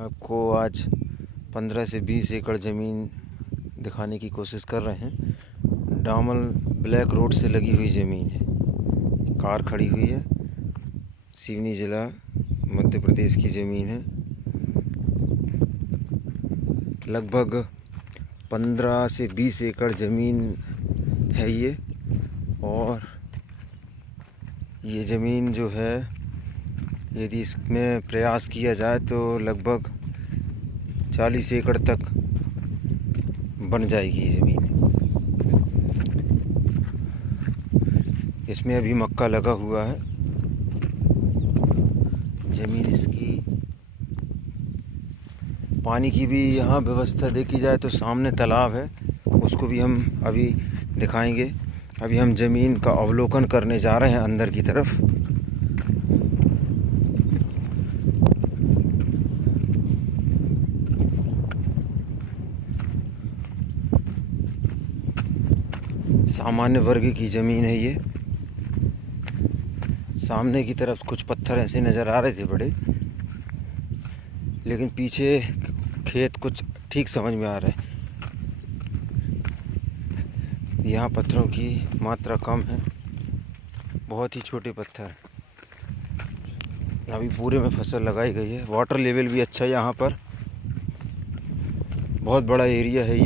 आपको आज 15 से 20 एकड़ ज़मीन दिखाने की कोशिश कर रहे हैं। डामल ब्लैक रोड से लगी हुई ज़मीन है। कार खड़ी हुई है। सिवनी ज़िला मध्य प्रदेश की ज़मीन है। लगभग 15 से 20 एकड़ ज़मीन है ये। और ये ज़मीन जो है, यदि इसमें प्रयास किया जाए तो लगभग 40 एकड़ तक बन जाएगी ये ज़मीन। इसमें अभी मक्का लगा हुआ है। ज़मीन इसकी पानी की भी यहाँ व्यवस्था देखी जाए तो सामने तालाब है, उसको भी हम अभी दिखाएंगे। अभी हम ज़मीन का अवलोकन करने जा रहे हैं अंदर की तरफ। सामान्य वर्ग की ज़मीन है ये। सामने की तरफ कुछ पत्थर ऐसे नज़र आ रहे थे बड़े, लेकिन पीछे खेत कुछ ठीक समझ में आ रहे हैं। यहाँ पत्थरों की मात्रा कम है, बहुत ही छोटे पत्थर। अभी पूरे में फसल लगाई गई है। वाटर लेवल भी अच्छा है यहाँ पर। बहुत बड़ा एरिया है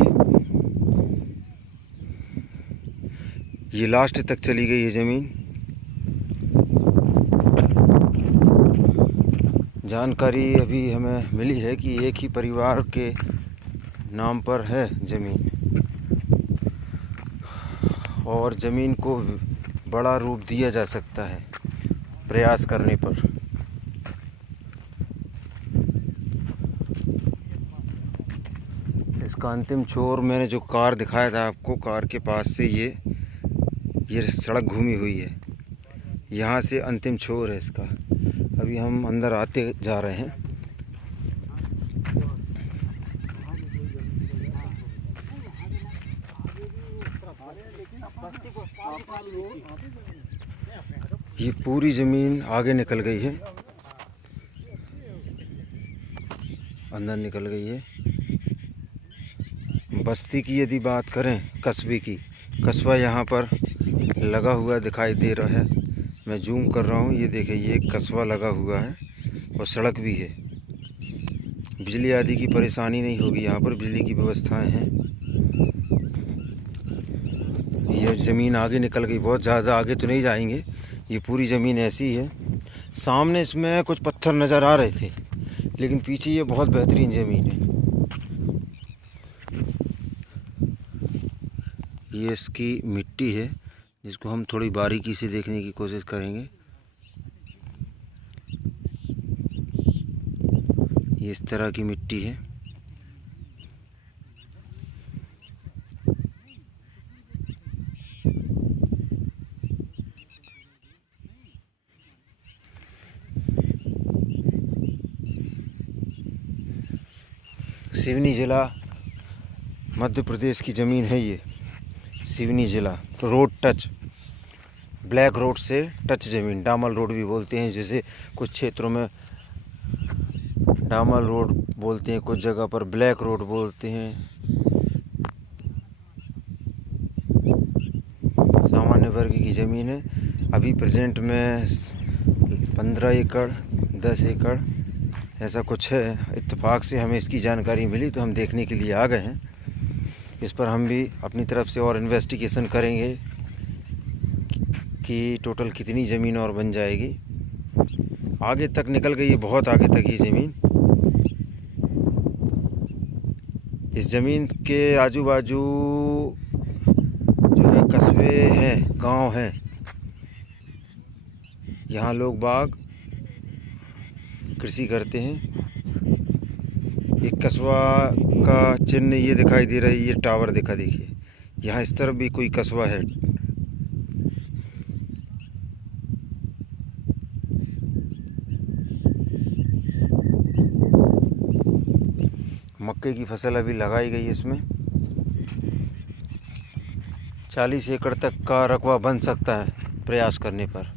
ये लास्ट तक चली गई है ज़मीन। जानकारी अभी हमें मिली है कि एक ही परिवार के नाम पर है ज़मीन, और ज़मीन को बड़ा रूप दिया जा सकता है प्रयास करने पर। इसका अंतिम छोर मैंने जो कार दिखाया था आपको, कार के पास से ये सड़क घूमी हुई है। यहाँ से अंतिम छोर है इसका। अभी हम अंदर आते जा रहे हैं। ये पूरी ज़मीन आगे निकल गई है, अंदर निकल गई है। बस्ती की यदि बात करें, कस्बे की, कस्बा यहाँ पर लगा हुआ दिखाई दे रहा है। मैं जूम कर रहा हूँ, ये देखिए, ये कस्बा लगा हुआ है और सड़क भी है। बिजली आदि की परेशानी नहीं होगी यहाँ पर, बिजली की व्यवस्थाएं हैं। ये ज़मीन आगे निकल गई, बहुत ज़्यादा आगे तो नहीं जाएंगे। ये पूरी ज़मीन ऐसी है। सामने इसमें कुछ पत्थर नज़र आ रहे थे, लेकिन पीछे ये बहुत बेहतरीन ज़मीन है। ये इसकी मिट्टी है, जिसको हम थोड़ी बारीकी से देखने की कोशिश करेंगे। ये इस तरह की मिट्टी है। सिवनी ज़िला मध्य प्रदेश की ज़मीन है ये। सिवनी ज़िला रोड टच, ब्लैक रोड से टच ज़मीन, डामल रोड भी बोलते हैं, जैसे कुछ क्षेत्रों में डामल रोड बोलते हैं, कुछ जगह पर ब्लैक रोड बोलते हैं। सामान्य वर्ग की ज़मीन है। अभी प्रेजेंट में 15 एकड़ 10 एकड़ ऐसा कुछ है। इत्तेफाक से हमें इसकी जानकारी मिली तो हम देखने के लिए आ गए हैं। इस पर हम भी अपनी तरफ से और इन्वेस्टिगेशन करेंगे कि टोटल कितनी ज़मीन और बन जाएगी। आगे तक निकल गई है, बहुत आगे तक ये ज़मीन। इस ज़मीन के आजू बाजू जो है कस्बे हैं, गांव हैं। यहाँ लोग बाग कृषि करते हैं। एक कस्बा का चिन्ह ये दिखाई दे रहा है, ये टावर देखिए। यहाँ इस तरफ भी कोई कस्बा है। मक्के की फसल अभी लगाई गई है इसमें। 40 एकड़ तक का रकबा बन सकता है प्रयास करने पर।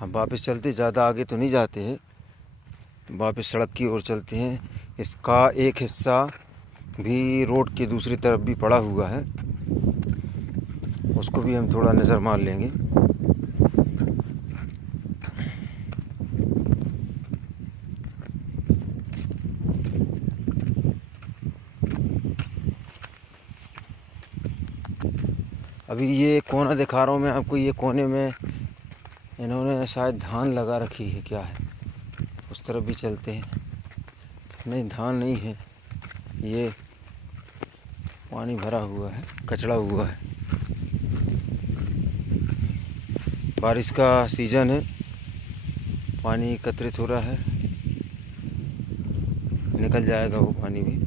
हम वापस चलते, ज़्यादा आगे तो नहीं जाते हैं, वापस सड़क की ओर चलते हैं। इसका एक हिस्सा भी रोड के दूसरी तरफ भी पड़ा हुआ है, उसको भी हम थोड़ा नज़र मार लेंगे। अभी ये कोना दिखा रहा हूँ मैं आपको, ये कोने में इन्होंने शायद धान लगा रखी है, क्या है, उस तरफ भी चलते हैं। नहीं, धान नहीं है, ये पानी भरा हुआ है, कचड़ा हुआ है। बारिश का सीज़न है, पानी एकत्रित हो रहा है, निकल जाएगा वो पानी भी।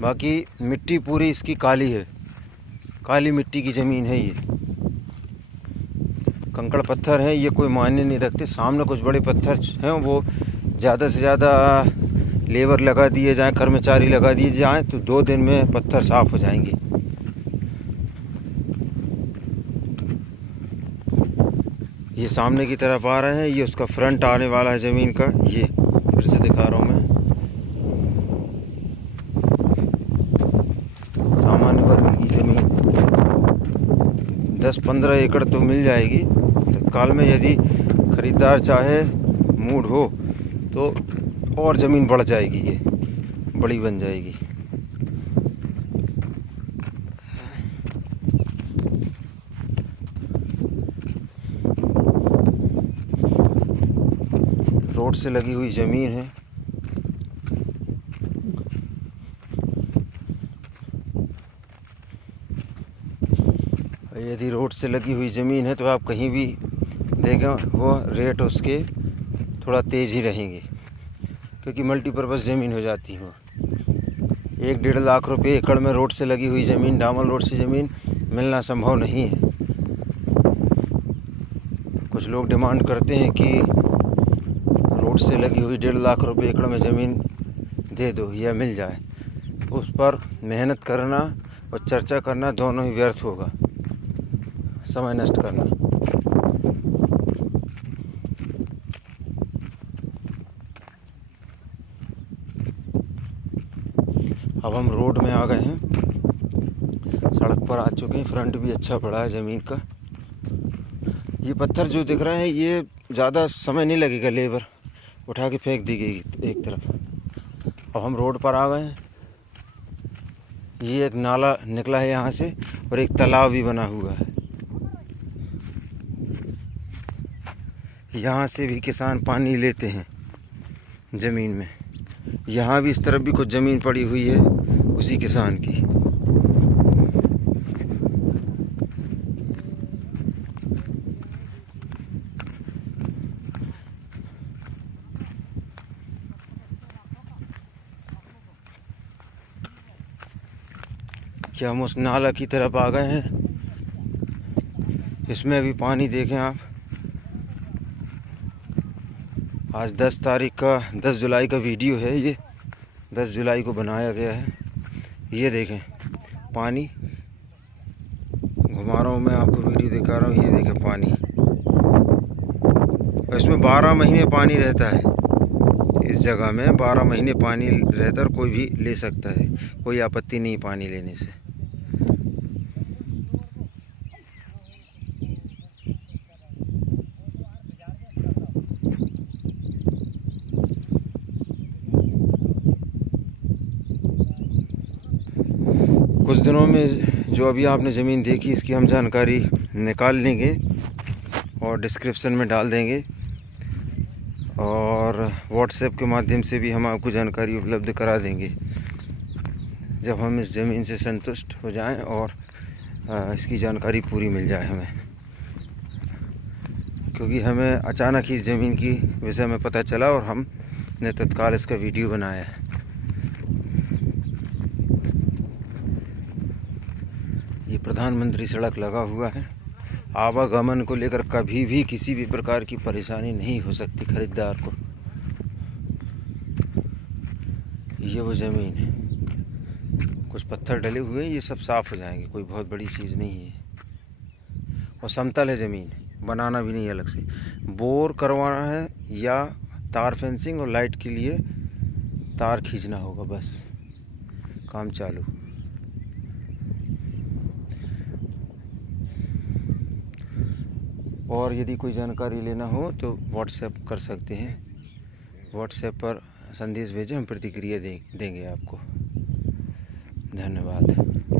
बाकी मिट्टी पूरी इसकी काली है, काली मिट्टी की ज़मीन है ये। कंकड़ पत्थर हैं, ये कोई मायने नहीं रखते। सामने कुछ बड़े पत्थर हैं, वो ज़्यादा से ज़्यादा लेबर लगा दिए जाएं, कर्मचारी लगा दिए जाएं, तो 2 दिन में पत्थर साफ़ हो जाएंगे। ये सामने की तरफ आ रहे हैं, ये उसका फ्रंट आने वाला है ज़मीन का। ये फिर से दिखा रहा हूँ मैं, सामान्य वर्ग की ज़मीन 10-15 एकड़ तो मिल जाएगी तत्काल में, यदि खरीदार चाहे, मूड हो तो और ज़मीन बढ़ जाएगी, ये बड़ी बन जाएगी। रोड से लगी हुई ज़मीन है। यदि रोड से लगी हुई ज़मीन है तो आप कहीं भी देखें, वो रेट उसके थोड़ा तेज़ ही रहेंगे, क्योंकि मल्टीपर्पज़ ज़मीन हो जाती है। 1-1.5 लाख रुपए एकड़ में रोड से लगी हुई ज़मीन, डामर रोड से ज़मीन मिलना संभव नहीं है। कुछ लोग डिमांड करते हैं कि रोड से लगी हुई 1.5 लाख रुपए एकड़ में ज़मीन दे दो या मिल जाए, तो उस पर मेहनत करना और चर्चा करना दोनों ही व्यर्थ होगा, समय नष्ट करना। अब हम रोड में आ गए हैं, सड़क पर आ चुके हैं। फ्रंट भी अच्छा बड़ा है ज़मीन का। ये पत्थर जो दिख रहे हैं, ये ज़्यादा समय नहीं लगेगा, लेबर उठा के फेंक दी गई एक तरफ। अब हम रोड पर आ गए हैं। ये एक नाला निकला है यहाँ से, और एक तालाब भी बना हुआ है। यहाँ से भी किसान पानी लेते हैं ज़मीन में। यहाँ भी इस तरफ भी कुछ ज़मीन पड़ी हुई है उसी किसान की। क्या हम उस नाला की तरफ आ गए हैं। इसमें अभी पानी देखें आप। आज 10 जुलाई का वीडियो है ये, 10 जुलाई को बनाया गया है। ये देखें पानी, घुमा रहा हूँ मैं आपको, वीडियो दिखा रहा हूँ। ये देखें पानी, इसमें 12 महीने पानी रहता है। इस जगह में 12 महीने पानी रहता है, और कोई भी ले सकता है, कोई आपत्ति नहीं पानी लेने से। कुछ दिनों में जो अभी आपने ज़मीन देखी, इसकी हम जानकारी निकाल लेंगे और डिस्क्रिप्शन में डाल देंगे, और व्हाट्सएप के माध्यम से भी हम आपको जानकारी उपलब्ध करा देंगे जब हम इस ज़मीन से संतुष्ट हो जाएं और इसकी जानकारी पूरी मिल जाए हमें। क्योंकि हमें अचानक ही इस ज़मीन की विषय में पता चला और हमने तत्काल इसका वीडियो बनाया है। ये प्रधानमंत्री सड़क लगा हुआ है। आवागमन को लेकर कभी भी किसी भी प्रकार की परेशानी नहीं हो सकती खरीदार को। ये वो ज़मीन है, कुछ पत्थर डले हुए हैं, ये सब साफ़ हो जाएंगे, कोई बहुत बड़ी चीज़ नहीं है। और समतल है ज़मीन, बनाना भी नहीं है अलग से। बोर करवाना है या तार फेंसिंग और लाइट के लिए तार खींचना होगा, बस काम चालू। और यदि कोई जानकारी लेना हो तो व्हाट्सएप कर सकते हैं, व्हाट्सएप पर संदेश भेजें, हम प्रतिक्रिया देंगे आपको। धन्यवाद।